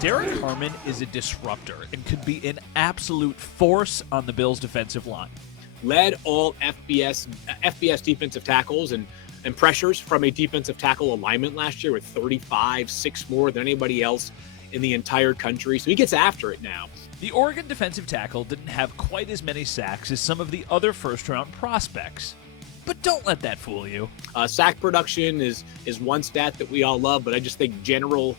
Derrick Harmon is a disruptor and could be an absolute force on the Bills' defensive line. Led all FBS defensive tackles and pressures from a defensive tackle alignment last year with 35, 6 more than anybody else in the entire country. So he gets after it now. The Oregon defensive tackle didn't have quite as many sacks as some of the other first-round prospects. But don't let that fool you. Sack production is one stat that we all love, but I just think general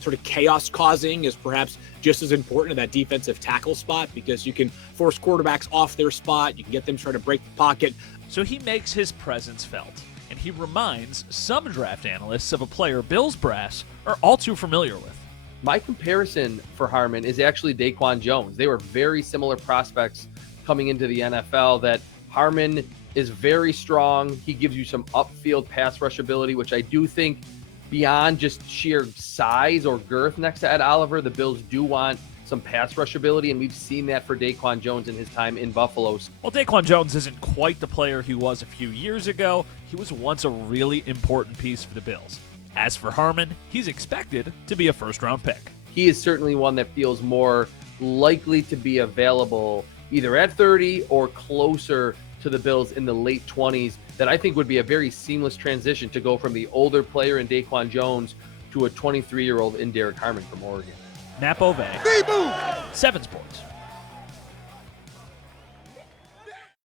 sort of chaos causing is perhaps just as important at that defensive tackle spot, because you can force quarterbacks off their spot. You can get them trying to break the pocket. So he makes his presence felt, and he reminds some draft analysts of a player Bills brass are all too familiar with. My comparison for Harmon is actually Daquan Jones. They were very similar prospects coming into the NFL. That Harmon is very strong. He gives you some upfield pass rush ability, which I do think beyond just sheer size or girth next to Ed Oliver, the Bills do want some pass rush ability, and we've seen that for Daquan Jones in his time in Buffalo. While Daquan Jones isn't quite the player he was a few years ago, he was once a really important piece for the Bills. As for Harmon, he's expected to be a first-round pick. He is certainly one that feels more likely to be available either at 30 or closer to the Bills in the late 20s. That I think would be a very seamless transition to go from the older player in Daquan Jones to a 23-year-old in Derrick Harmon from Oregon. Matt Bove, 7 Sports.